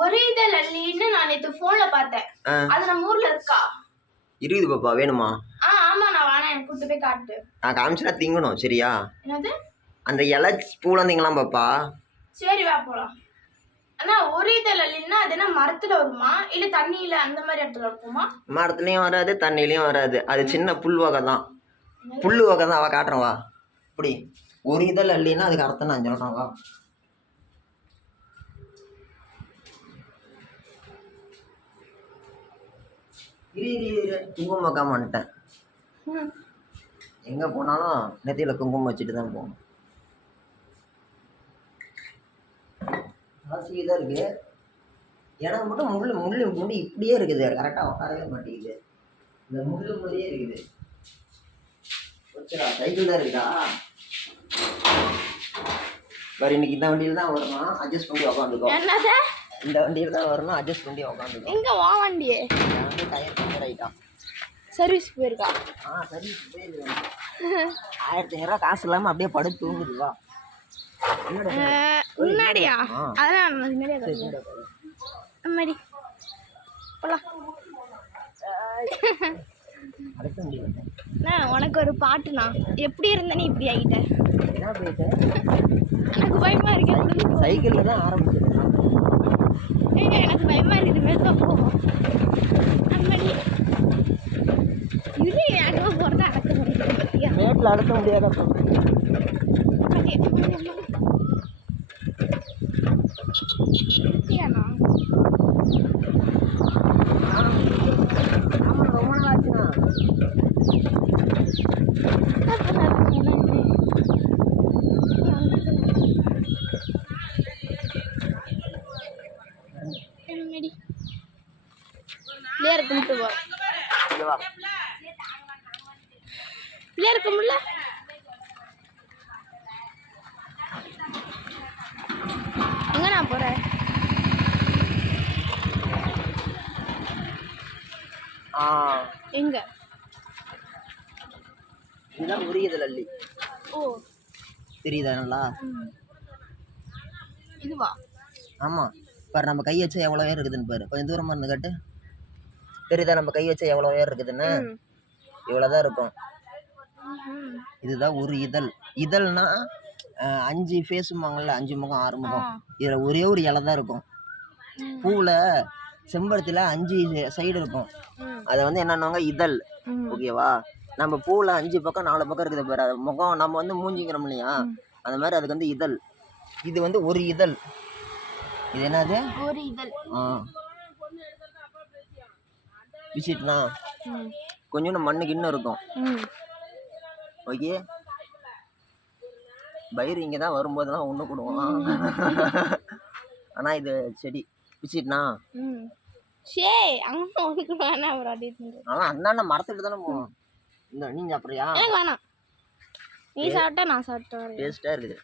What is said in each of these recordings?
ஒரு இதழ் அல்லின்னு நான் நேத்து போன்ல பார்த்தேன். அது நம்ம ஊர்ல இருக்கா? இருக்குது பாப்பா, வேணுமா? ஆமா, நான் வானே கூட்டி போய் காட்டு. நான் காமிச்சா திங்கணும், சரியா? என்னது? அந்த இலை பூலாம் திங்கலாம் பாப்பா. சரி வா போலாம். அண்ணா, ஒரு இதழ் அல்லின்னா அது என்ன மரத்துல வருமா இல்ல தண்ணியில அந்த மாதிரி இடத்துல இருக்குமா? மரத்துலயும் வராது, தண்ணிலையும் வராது. அது சின்ன புல் வகை தான். புல்லு வகை தான். அவ காட்டுறேன் வா. இப்படி ஒரு இதழ் அல்லின்னா அதுக்கு அர்த்தம் நான் சொல்றேன் வா. குங்குமம் வைக்காம வந்துட்டேன். எங்க போனாலும் நெத்தியில குங்குமம் வச்சுட்டு தான் போகணும். தான் இருக்கு. எனக்கு மட்டும் முள்ளு இப்படியே இருக்குது. கரெக்டாக உட்காரவே மாட்டேங்குது. இந்த முள்ளு மாதிரியே இருக்குது. சைக்கிள் தான் இருக்குதா? வேறு இன்னைக்கு இந்த வண்டியில் தான் வரணும். அட்ஜஸ்ட் பண்ணி உட்காந்துக்கோ. இந்த வண்டியில் தான் வரணும். அட்ஜஸ்ட் பண்ணி உட்காந்துக்கோ. எங்க வா வண்டியே வந்து டயர் பஞ்சர் ஆகிட்டான். சர்வீஸ் போயிருக்கா? சர்வீஸ் போயிருக்கு. 1500 காசு இல்லாமல் அப்படியே படுத்து தூங்குது. வா முன்னாடியா? அதான் முன்னாடியா முன்னாடி போலாம். உனக்கு ஒரு பாட்டுனா எப்படி இருந்த நீ இப்படி ஆகிட்ட? என்ன போயிட்டு எனக்கு பயமா இருக்கு. சைக்கிளில் தான் ஆரம்பிச்சிருக்கேன். எனக்கு பயமா இருக்குது. மெதுவா போவோம். அம்மாடி இது அடவ போகிறதா அடக்க முடியாது. மேட்டில் அடக்க முடியாத ரொம்ப நாள் ஆச்சுண்ணா. பிள்ளையார் கும்பிட்டு போ. பிள்ளையார் கும்பிடல. எங்க நான் போறேன்? எங்க? இதுதான் உரியதல் அள்ளி. ஓ, தெரியுதா நல்லா? இதுவா? ஆமா, பாரு நம்ம கை வச்சா எவ்வளோ உயரம் இருக்குதுன்னு பாரு. கொஞ்சம் தூரமா இருந்து காட்டு. தெரியுதா நம்ம கை வச்சா எவ்வளோ உயரம் இருக்குதுன்னு? இவ்வளோதான் இருக்கும். இதுதான் ஒரு இதழ். இதழ்னா 5 ஃபேஸுமாங்கல்ல, 5 முகம் 6 முகம். இதில் ஒரே ஒரு இலை தான் இருக்கும். பூவில் செம்பருத்தியில் 5 சைடு இருக்கும். அதை வந்து என்னன்னுவாங்க இதழ். ஓகேவா? நம்ம பூவில் 5 பக்கம் 4 பக்கம் இருக்குது பாரு. அது முகம். நம்ம வந்து மூஞ்சிக்கிறோம் இல்லையா, அந்த மாதிரி அதுக்கு வந்து இதழ். இது வந்து ஒரு இதழ். இது என்னது? ஒரு இதழ். விசிட்னா கொஞ்சம் மண்ணுக்கு இன்னும் இருக்கும். ஓகே, பயிர் இங்கே தான் வரும்போது தான் ஒன்று கொடுவோம். ஆனால் இது செடி விசிட்னா ஆனால் அந்தாண்ட மரத்துட்டு தானே போவோம். இந்த நீ சாப்பிட்றியா? வேணாம், நீ சாப்பிட்டா நான் சாப்பிட்டேன். டேஸ்ட்டாக இருக்குது.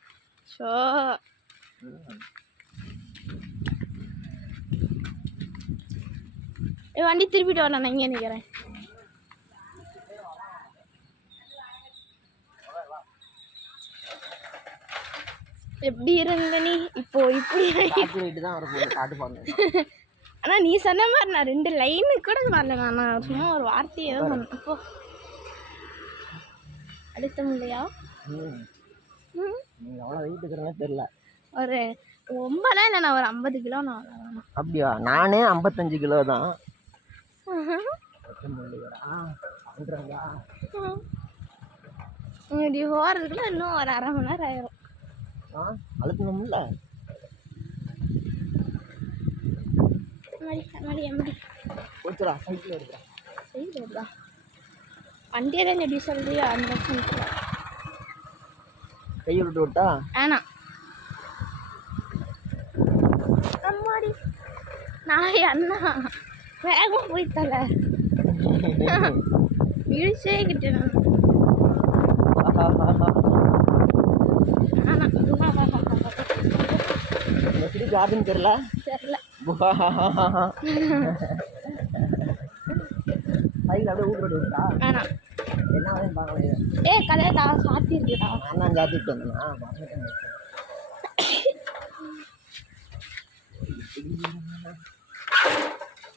ஸோ வண்டி திருப்பிட்டு வரலாம். நான் இங்கே நிற்கிறேன். எப்படி இருந்த நீ இப்போ இப்படி தான் வரும். ஆனால் நீ சொன்ன மாதிரி நான் 2 லைனு கூட வரல. நான் சும்மா ஒரு வார்த்தையை தான் சொன்னேன். இப்போ அடுத்த முடியா எவ்வளோ வெயிட் இருக்கிறேன்னு தெரியல. ஒரு ரொம்பலாம் இல்லை, நான் ஒரு 50 கிலோ. நான் அப்படியா? நானே 55 கிலோ தான். இப்படி போகிறதுக்குள்ள இன்னும் ஒரு 1/2 மணி நேரம் ஆயிரும். அழுத்தணும்ல. போச்சுடா, சைக்கிள் எடுக்கிறேன். சைக்கிள் எடுதா வண்டியை தான் எப்படி சொல்றியா? அந்த கையை விட்டு விட்டா வேணாம். அம்மாடி நாய் அண்ணா வேகமாக போய்த்தல இழிச்சே கிட்டே. எப்படி ஜாதுன்னு தெரியல. சைக்கிள் அப்படியே ஊட்டு விட்டா வேணாம். என்ன பார்க்கலாம். கதையை சாத்தி இருக்குடா. நான் சாத்திட்டு வந்தேன்னா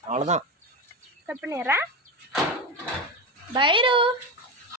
அவ்வளோதான். கட் பண்ணிடுறேன். பைரு